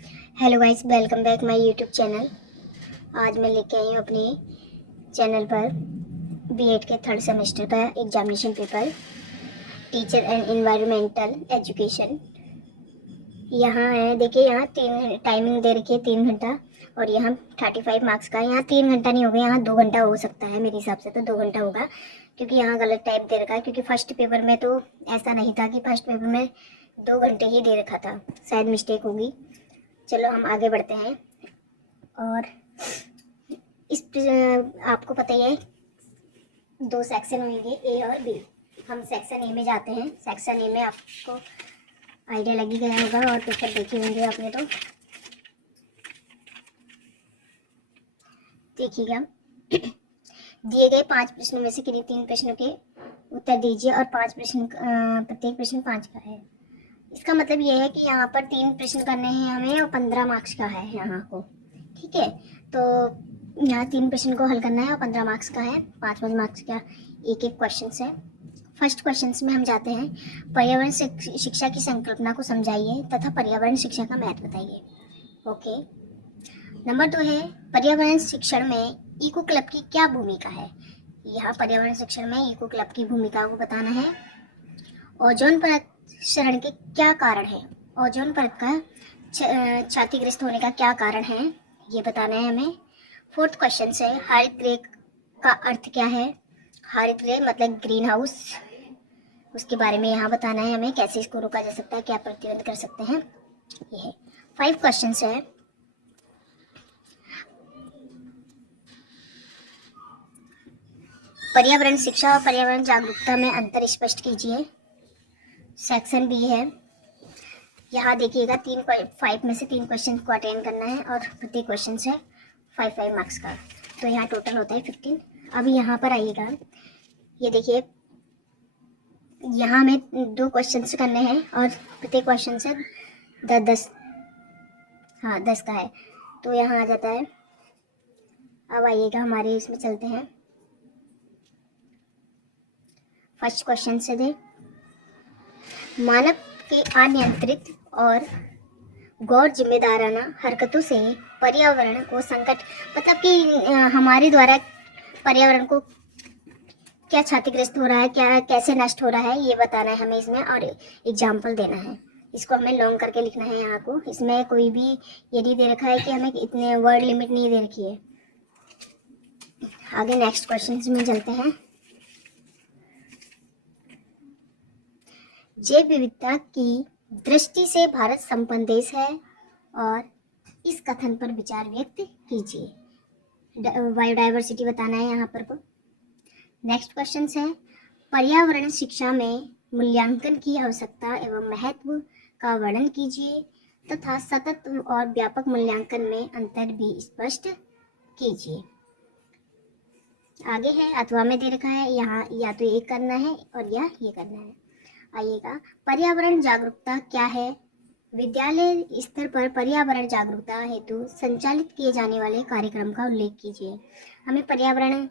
Hello guys, welcome back my YouTube channel. आज मैं लेके आई हूँ अपने चैनल पर बीएड के थर्ड सेमेस्टर का examination paper, teacher and environmental education. यहाँ है, देखिए यहाँ तीन टाइमिंग दे रखी है, 3 घंटा, और यहाँ 35 मार्क्स का। यहाँ 3 घंटा नहीं होगा, यहाँ 2 घंटा हो सकता है। मेरे हिसाब से तो 2 घंटा होगा, क्योंकि यहाँ गलत टाइप दे रखा है। क्योंकि फर्स्ट पेपर में तो ऐसा नहीं था कि फर्स्ट पेपर में 2 घंटे ही दे रखा था, शायद मिस्टेक होगी। चलो हम आगे बढ़ते हैं। और इस आपको पता ही है, 2 सेक्शन होंगे, ए और बी। हम सेक्शन ए में जाते हैं। सेक्शन ए में आपको आइडिया लगी गया होगा और पेपर देखे होंगे आपने। तो देखिएगा, दिए गए 5 प्रश्नों में से किन्हीं 3 प्रश्नों के उत्तर दीजिए और 5 प्रश्न, प्रत्येक प्रश्न 5 का है। इसका मतलब ये है कि यहाँ पर 3 प्रश्न करने हैं हमें और 15 मार्क्स का है यहाँ को। ठीक है, तो यहाँ 3 प्रश्न को हल करना है और 15 मार्क्स का है। 5 मार्क्स का एक एक क्वेश्चन है। फर्स्ट क्वेश्चन में हम जाते हैं, पर्यावरण शिक्षा की संकल्पना को समझाइए तथा पर्यावरण शिक्षा का महत्व बताइए। ओके। नंबर 2 है, पर्यावरण शिक्षण में इको क्लब की क्या भूमिका है। यहाँ पर्यावरण शिक्षण में इको क्लब की भूमिका को बताना है। ओजोन परत क्षरण के क्या कारण है। ओजोन परत का क्षतिग्रस्त होने का क्या कारण है, ये बताना है हमें। फोर्थ क्वेश्चन है, हरित गृह का अर्थ क्या है। हरित गृह मतलब ग्रीन हाउस, उसके बारे में यहाँ बताना है हमें। कैसे इसको रोका जा सकता है, क्या प्रतिबंध कर सकते हैं, ये है। 5 क्वेश्चन है, पर्यावरण शिक्षा और पर्यावरण जागरूकता में अंतर स्पष्ट कीजिए। सेक्शन बी है। यहाँ देखिएगा 5 में से 3 क्वेश्चन को अटेंड करना है और प्रत्येक क्वेश्चन से 5 मार्क्स का, तो यहाँ टोटल होता है 15। अभी यहाँ पर आइएगा, ये देखिए यहाँ हमें 2 क्वेश्चन करने हैं और प्रत्येक क्वेश्चन से 10 का है, तो यहाँ आ जाता है। अब आइएगा हमारे इसमें चलते हैं। फर्स्ट क्वेश्चन से दे, मानव के अनियंत्रित और गैर जिम्मेदाराना हरकतों से पर्यावरण को संकट, मतलब कि हमारे द्वारा पर्यावरण को क्या क्षतिग्रस्त हो रहा है, क्या कैसे नष्ट हो रहा है, ये बताना है हमें इसमें, और एग्जाम्पल देना है। इसको हमें लॉन्ग करके लिखना है यहाँ को। इसमें कोई भी ये नहीं दे रखा है कि हमें इतने वर्ड लिमिट नहीं दे रखी है। आगे नेक्स्ट क्वेश्चन में चलते हैं। जैव विविधता की दृष्टि से भारत संपन्न देश है और इस कथन पर विचार व्यक्त कीजिए। बायोडाइवर्सिटी बताना है यहाँ पर को। नेक्स्ट क्वेश्चन है, पर्यावरण शिक्षा में मूल्यांकन की आवश्यकता एवं महत्व का वर्णन कीजिए तथा सतत और व्यापक मूल्यांकन में अंतर भी स्पष्ट कीजिए। आगे है, अथवा में दे रखा है, यहाँ या तो ये करना है और या ये करना है। आइएगा, पर्यावरण जागरूकता क्या है। विद्यालय स्तर पर पर्यावरण जागरूकता हेतु संचालित किए जाने वाले कार्यक्रम का उल्लेख कीजिए। हमें पर्यावरण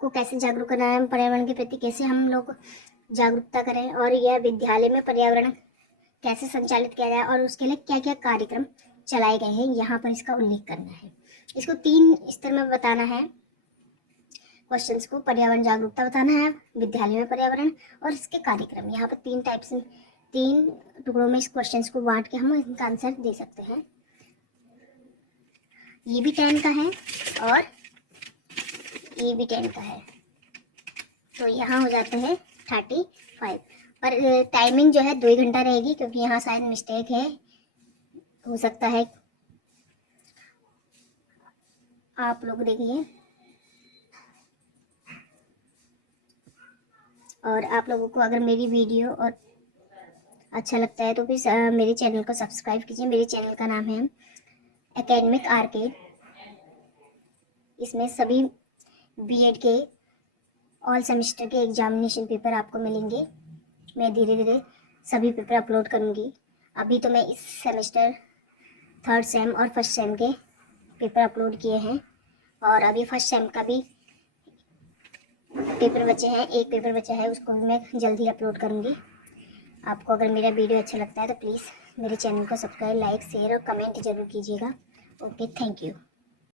को कैसे जागरूक करना है, पर्यावरण के प्रति कैसे हम लोग जागरूकता करें, और यह विद्यालय में पर्यावरण कैसे संचालित किया जाए और उसके लिए क्या क्या कार्यक्रम चलाए गए हैं, यहाँ पर इसका उल्लेख करना है। इसको 3 स्तर में बताना है। क्वेश्चंस को पर्यावरण जागरूकता बताना है, विद्यालय में पर्यावरण, और इसके कार्यक्रम। यहाँ पर 3 टाइप्स, 3 टुकड़ों में इस क्वेश्चंस को बांट के हम इनका आंसर दे सकते हैं। ये भी 10 का है और ये भी 10 का है, तो यहाँ हो जाते हैं 35। पर टाइमिंग जो है 2 घंटा रहेगी, क्योंकि यहाँ शायद मिस्टेक है, हो सकता है। आप लोग देखिए, और आप लोगों को अगर मेरी वीडियो और अच्छा लगता है तो प्लीज़ मेरे चैनल को सब्सक्राइब कीजिए। मेरे चैनल का नाम है एकेडमिक आर्केड। इसमें सभी बीएड के ऑल सेमेस्टर के एग्जामिनेशन पेपर आपको मिलेंगे। मैं धीरे धीरे सभी पेपर अपलोड करूँगी। अभी तो मैं इस सेमेस्टर 3rd सेम और 1st सेम के पेपर अपलोड किए हैं, और अभी 1st सेम का भी पेपर बचे हैं, एक पेपर बचा है, उसको भी मैं जल्दी अपलोड करूँगी। आपको अगर मेरा वीडियो अच्छा लगता है तो प्लीज़ मेरे चैनल को सब्सक्राइब, लाइक, शेयर और कमेंट जरूर कीजिएगा। Okay, thank you.